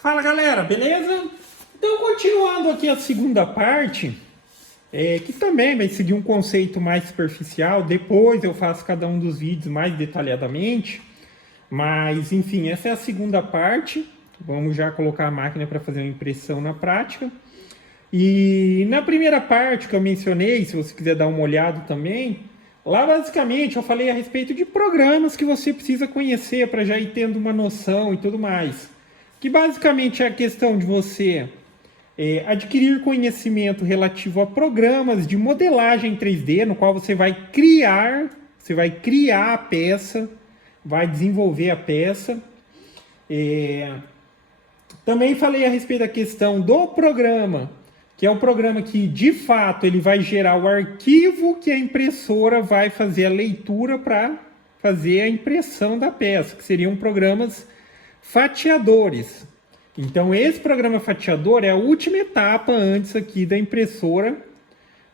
Fala galera, beleza? Então, continuando aqui a segunda parte, que também vai seguir um conceito mais superficial, depois eu faço cada um dos vídeos mais detalhadamente, mas enfim, essa é a segunda parte. Vamos já colocar a máquina para fazer uma impressão na prática. E na primeira parte que eu mencionei, se você quiser dar uma olhada também, lá basicamente eu falei a respeito de programas que você precisa conhecer para já ir tendo uma noção e tudo mais. Que basicamente é a questão de você adquirir conhecimento relativo a programas de modelagem 3D, no qual você vai criar a peça, vai desenvolver a peça. Também falei a respeito da questão do programa, que é o programa que, de fato, ele vai gerar o arquivo que a impressora vai fazer a leitura para fazer a impressão da peça, que seriam programas fatiadores. Então, esse programa fatiador é a última etapa antes aqui da impressora,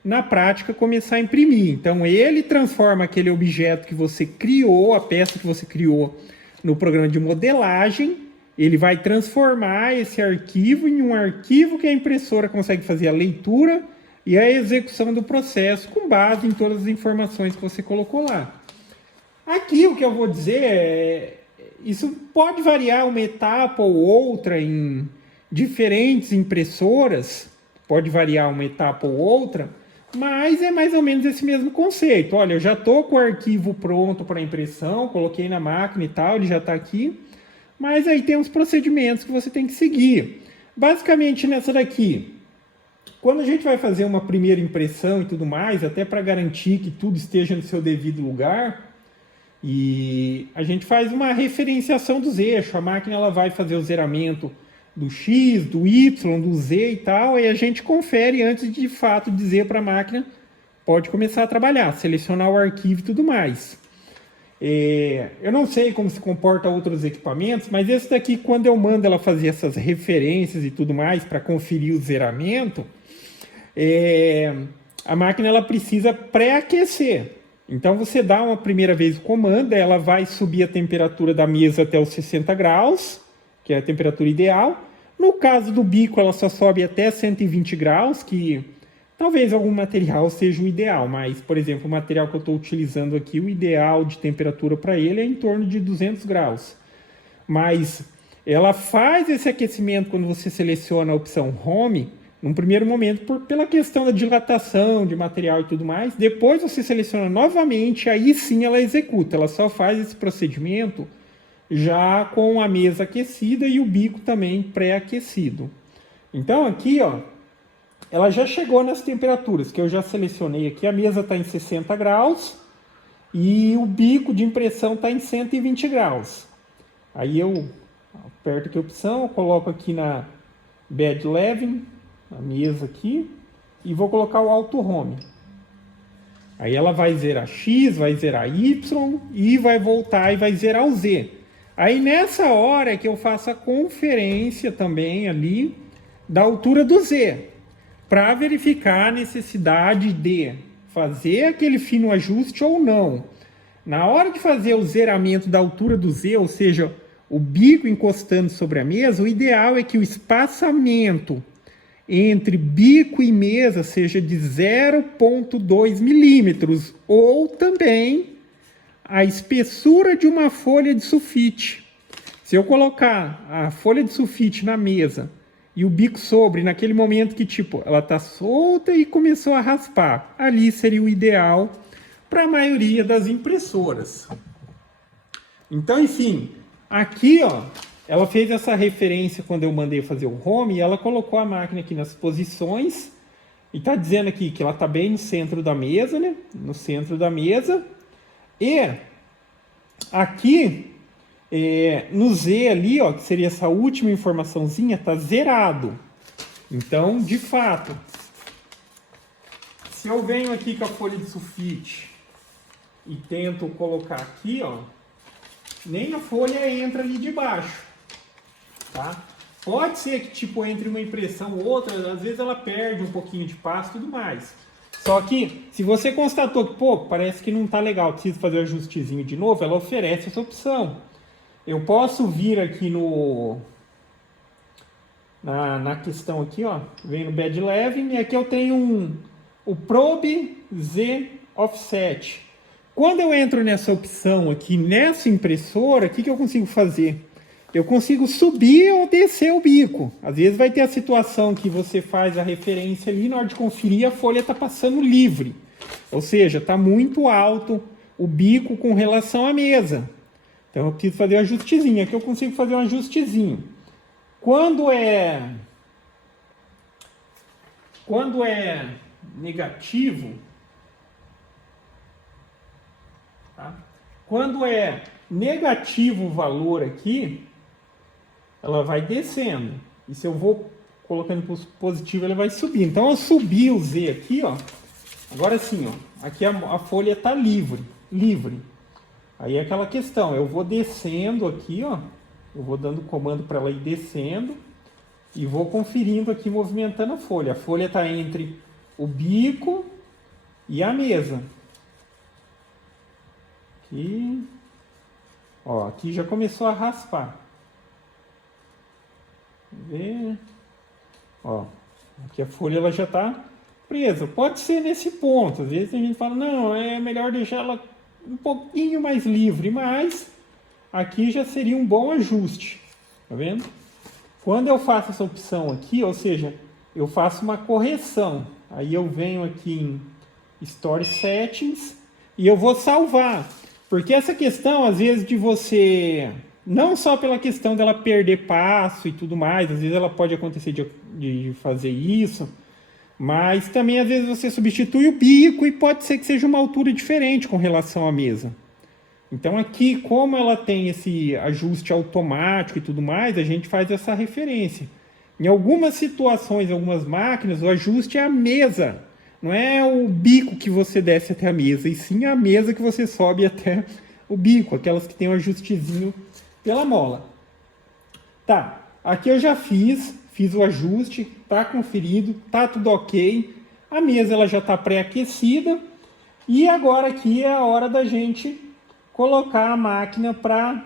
na prática, começar a imprimir. Então, ele transforma aquele objeto que você criou, a peça que você criou no programa de modelagem, ele vai transformar esse arquivo em um arquivo que a impressora consegue fazer a leitura e a execução do processo com base em todas as informações que você colocou lá. Aqui o que eu vou dizer isso pode variar uma etapa ou outra em diferentes impressoras, pode variar uma etapa ou outra, mas é mais ou menos esse mesmo conceito. Olha, eu já estou com o arquivo pronto para impressão, coloquei na máquina e tal, ele já está aqui, mas aí tem os procedimentos que você tem que seguir. Basicamente nessa daqui, quando a gente vai fazer uma primeira impressão e tudo mais, até para garantir que tudo esteja no seu devido lugar, e a gente faz uma referenciação dos eixos, a máquina ela vai fazer o zeramento do X, do Y, do Z e tal, e a gente confere antes de fato dizer para a máquina, pode começar a trabalhar, selecionar o arquivo e tudo mais. Eu não sei como se comporta outros equipamentos, mas esse daqui, quando eu mando ela fazer essas referências e tudo mais para conferir o zeramento, a máquina ela precisa pré-aquecer. Então você dá uma primeira vez o comando, ela vai subir a temperatura da mesa até os 60 graus, que é a temperatura ideal. No caso do bico, ela só sobe até 120 graus, que talvez algum material seja o ideal, mas, por exemplo, o material que eu estou utilizando aqui, o ideal de temperatura para ele é em torno de 200 graus. Mas ela faz esse aquecimento quando você seleciona a opção Home, num primeiro momento, pela questão da dilatação de material e tudo mais. Depois você seleciona novamente, aí sim ela executa. Ela só faz esse procedimento já com a mesa aquecida e o bico também pré-aquecido. Então aqui, ó, ela já chegou nas temperaturas que eu já selecionei aqui. A mesa está em 60 graus e o bico de impressão está em 120 graus. Aí eu aperto aqui a opção, coloco aqui na Bed Leveling, a mesa aqui, e vou colocar o Auto Home. Aí ela vai zerar X, vai zerar Y e vai voltar e vai zerar o Z. Aí nessa hora é que eu faço a conferência também ali da altura do Z, para verificar a necessidade de fazer aquele fino ajuste ou não. Na hora de fazer o zeramento da altura do Z, ou seja, o bico encostando sobre a mesa, o ideal é que o espaçamento entre bico e mesa seja de 0,2 milímetros, ou também a espessura de uma folha de sulfite. Se eu colocar a folha de sulfite na mesa e o bico sobre, naquele momento que tipo, ela está solta e começou a raspar, ali seria o ideal para a maioria das impressoras. Então, enfim, aqui, ó, ela fez essa referência quando eu mandei fazer o home e ela colocou a máquina aqui nas posições e está dizendo aqui que ela está bem no centro da mesa, né? No centro da mesa. E aqui, no Z ali, ó, que seria essa última informaçãozinha, está zerado. Então, de fato, se eu venho aqui com a folha de sulfite e tento colocar aqui, ó, nem a folha entra ali de baixo. Tá? Pode ser que tipo entre uma impressão ou outra, às vezes ela perde um pouquinho de passo e tudo mais. Só que se você constatou que pô, parece que não está legal, preciso fazer o ajustezinho de novo, ela oferece essa opção. Eu posso vir aqui na questão aqui, ó, vem no Bad Level, e aqui eu tenho o Probe Z Offset. Quando eu entro nessa opção aqui, nessa impressora, o que eu consigo fazer? Eu consigo subir ou descer o bico. Às vezes vai ter a situação que você faz a referência ali, na hora de conferir, a folha está passando livre. Ou seja, está muito alto o bico com relação à mesa. Então eu preciso fazer um ajustezinho. Aqui eu consigo fazer um ajustezinho. Quando é negativo, tá? Quando é negativo o valor aqui, ela vai descendo. E se eu vou colocando para positivo, ela vai subir. Então eu subi o Z aqui, ó. Agora sim, ó. Aqui a folha está livre. Aí é aquela questão, eu vou descendo aqui, ó. Eu vou dando comando para ela ir descendo e vou conferindo aqui, movimentando a folha. A folha está entre o bico e a mesa. Aqui, ó, aqui já começou a raspar. Ver. Ó, aqui a folha ela já está presa. Pode ser nesse ponto. Às vezes a gente fala, não, é melhor deixar ela um pouquinho mais livre, mas aqui já seria um bom ajuste. Tá vendo? Quando eu faço essa opção aqui, ou seja, eu faço uma correção. Aí eu venho aqui em Story Settings e eu vou salvar. Porque essa questão, às vezes, de você... Não só pela questão dela perder passo e tudo mais, às vezes ela pode acontecer de fazer isso, mas também às vezes você substitui o bico e pode ser que seja uma altura diferente com relação à mesa. Então aqui, como ela tem esse ajuste automático e tudo mais, a gente faz essa referência. Em algumas situações, em algumas máquinas, o ajuste é a mesa, não é o bico que você desce até a mesa, e sim a mesa que você sobe até o bico, aquelas que tem um ajustezinho pela mola. Tá, aqui eu já fiz o ajuste, tá conferido, tá tudo ok. A mesa ela já está pré-aquecida e agora aqui é a hora da gente colocar a máquina para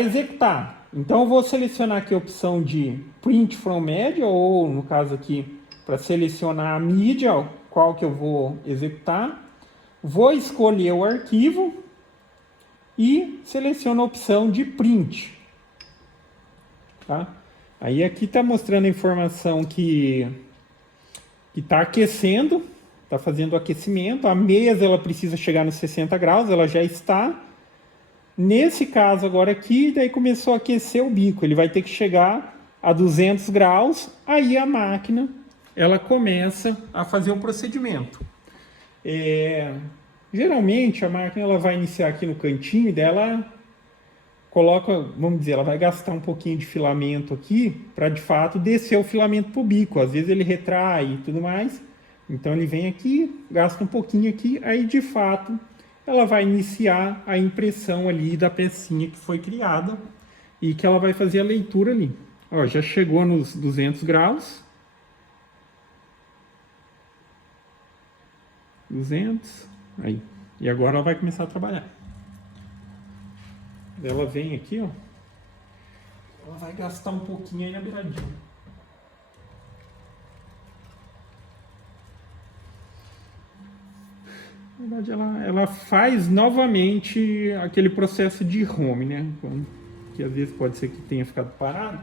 executar. Então eu vou selecionar aqui a opção de Print from Media, ou no caso aqui, para selecionar a mídia, qual que eu vou executar. Vou escolher o arquivo e seleciono a opção de Print. Tá? Aí aqui está mostrando a informação que está aquecendo, está fazendo o aquecimento. A mesa ela precisa chegar nos 60 graus, ela já está. Nesse caso agora aqui, daí começou a aquecer o bico. Ele vai ter que chegar a 200 graus, aí a máquina ela começa a fazer o procedimento. Geralmente a máquina ela vai iniciar aqui no cantinho e dela coloca, vamos dizer, ela vai gastar um pouquinho de filamento aqui para de fato descer o filamento para o bico. Às vezes ele retrai e tudo mais. Então ele vem aqui, gasta um pouquinho aqui, aí de fato ela vai iniciar a impressão ali da pecinha que foi criada e que ela vai fazer a leitura ali. Ó, já chegou nos 200 graus. 200. Aí. E agora ela vai começar a trabalhar. Ela vem aqui, ó. Ela vai gastar um pouquinho aí na beiradinha. Na verdade, ela faz novamente aquele processo de home, né? Que às vezes pode ser que tenha ficado parado.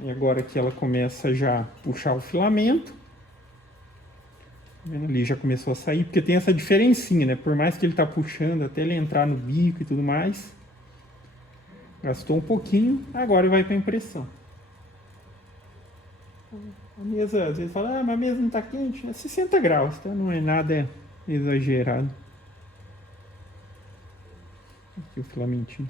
E agora que ela começa já a puxar o filamento. Ali já começou a sair, porque tem essa diferencinha, né? Por mais que ele tá puxando até ele entrar no bico e tudo mais. Gastou um pouquinho, agora vai para a impressão. A mesa, às vezes fala, mas a mesa não tá quente. É 60 graus, tá? Não é nada exagerado. Aqui o filamentinho.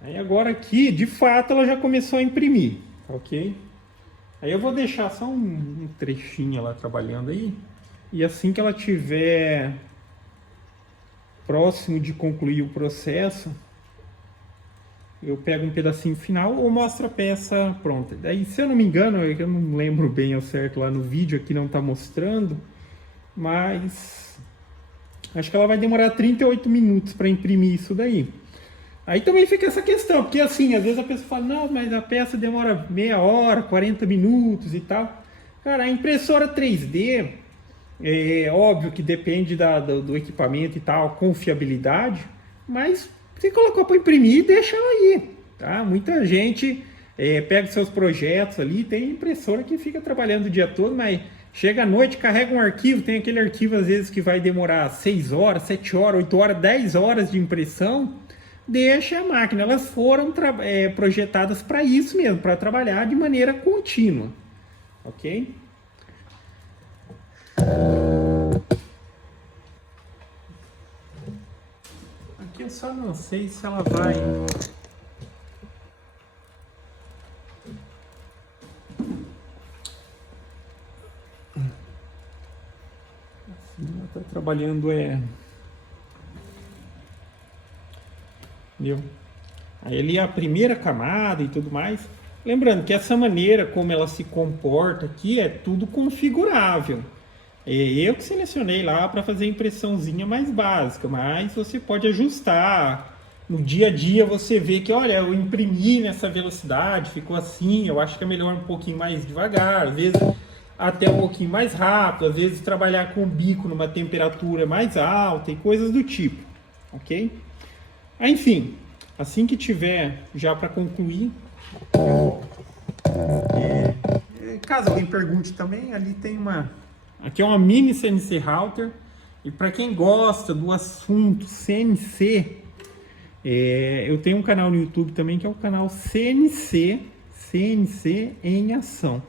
Aí agora aqui, de fato, ela já começou a imprimir, ok? Aí eu vou deixar só um trechinho lá trabalhando aí. E assim que ela tiver próximo de concluir o processo, eu pego um pedacinho final ou mostro a peça pronta. Daí, se eu não me engano, eu não lembro bem ao certo lá no vídeo, aqui não está mostrando, mas Acho que ela vai demorar 38 minutos para imprimir isso daí. Aí também fica essa questão, porque assim, às vezes a pessoa fala, não, mas a peça demora meia hora, 40 minutos e tal. Cara, a impressora 3D, é óbvio que depende do equipamento e tal, confiabilidade, mas você colocou para imprimir, deixa ela aí, tá? Muita gente pega seus projetos ali, tem impressora que fica trabalhando o dia todo, mas chega à noite, carrega um arquivo, tem aquele arquivo às vezes que vai demorar 6 horas, 7 horas, 8 horas, 10 horas de impressão, deixa a máquina. Elas foram projetadas para isso mesmo, para trabalhar de maneira contínua, ok? Aqui eu só não sei se ela vai... Ela está trabalhando entendeu? Aí ali a primeira camada e tudo mais. Lembrando que essa maneira como ela se comporta aqui é tudo configurável. Eu que selecionei lá para fazer a impressãozinha mais básica, mas você pode ajustar. No dia a dia você vê que, olha, eu imprimi nessa velocidade, ficou assim, eu acho que é melhor um pouquinho mais devagar, às vezes até um pouquinho mais rápido, às vezes trabalhar com o bico numa temperatura mais alta e coisas do tipo, ok? Enfim, assim que tiver já para concluir, caso alguém pergunte também, ali tem aqui é uma mini CNC Router, e para quem gosta do assunto CNC, eu tenho um canal no YouTube também que é o canal CNC em Ação.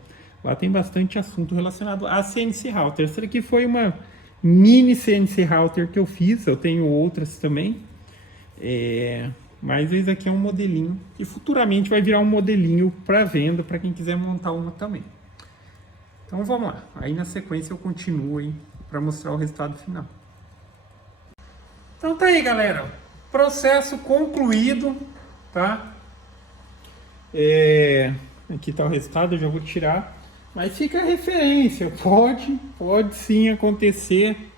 Lá tem bastante assunto relacionado a CNC Router. Essa aqui foi uma mini CNC Router que eu fiz, eu tenho outras também. Mas esse aqui é um modelinho que futuramente vai virar um modelinho para venda para quem quiser montar uma também. Então vamos lá, aí na sequência eu continuo para mostrar o resultado final. Então tá aí, galera, processo concluído, tá? Aqui tá o resultado, eu já vou tirar, mas fica a referência, pode sim acontecer.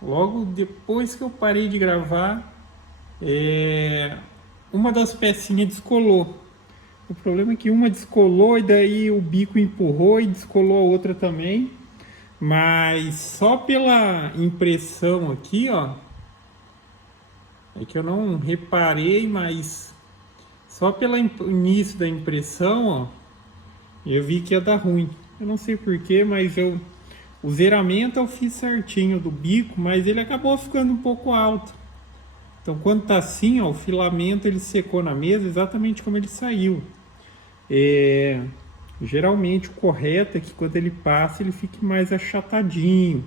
Logo depois que eu parei de gravar, uma das pecinhas descolou. O problema é que uma descolou e daí o bico empurrou e descolou a outra também. Mas só pela impressão aqui, ó, é que eu não reparei, mas só pelo início da impressão, ó, eu vi que ia dar ruim. Eu não sei porquê, mas o zeramento eu fiz certinho do bico, mas ele acabou ficando um pouco alto. Então quando tá assim, ó, o filamento ele secou na mesa exatamente como ele saiu. Geralmente o correto é que quando ele passa ele fique mais achatadinho.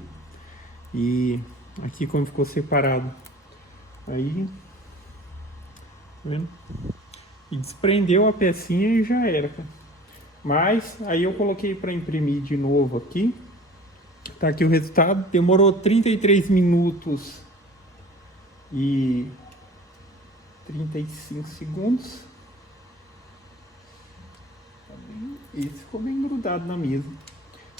E aqui como ficou separado, aí, tá vendo? E desprendeu a pecinha e já era, cara. Mas aí eu coloquei para imprimir de novo aqui. Tá aqui o resultado. Demorou 33 minutos e 35 segundos. Esse ficou bem grudado na mesa.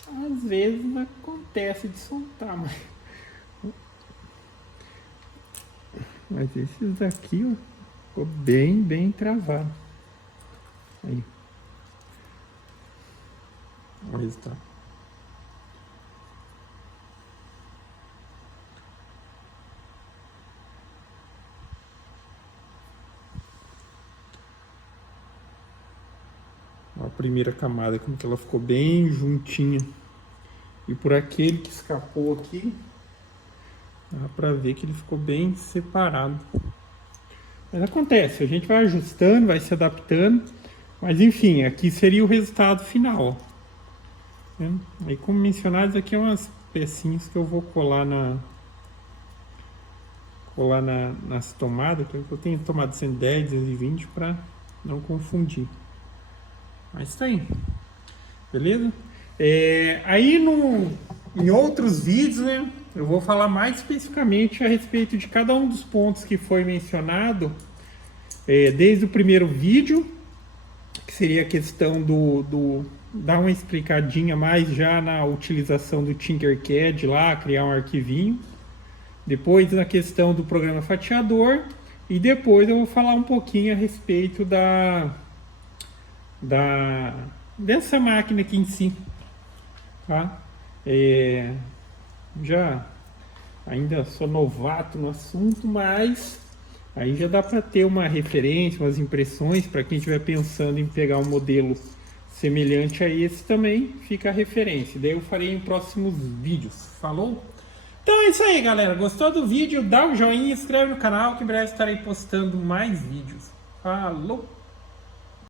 Às vezes acontece de soltar, mas esses daqui, ó, ficou bem travado. Aí. Olha o resultado. A primeira camada, como que ela ficou bem juntinha. E por aquele que escapou aqui, dá pra ver que ele ficou bem separado. Mas acontece, a gente vai ajustando, vai se adaptando. Mas enfim, aqui seria o resultado final. Aí, como mencionado, aqui é umas pecinhas que eu vou colar nas tomadas. Eu tenho tomada 110, 220 para não confundir. Mas tá aí, beleza? Aí em outros vídeos, né, eu vou falar mais especificamente a respeito de cada um dos pontos que foi mencionado, desde o primeiro vídeo, que seria a questão dar uma explicadinha mais já na utilização do Tinkercad lá, criar um arquivinho, depois na questão do programa fatiador, e depois eu vou falar um pouquinho a respeito dessa máquina aqui em si, tá? Ainda sou novato no assunto, mas aí já dá para ter uma referência, umas impressões para quem estiver pensando em pegar um modelo semelhante a esse também, fica a referência. Daí eu farei em próximos vídeos. Falou? Então é isso aí, galera. Gostou do vídeo? Dá um joinha, inscreve no canal que em breve estarei postando mais vídeos. Falou!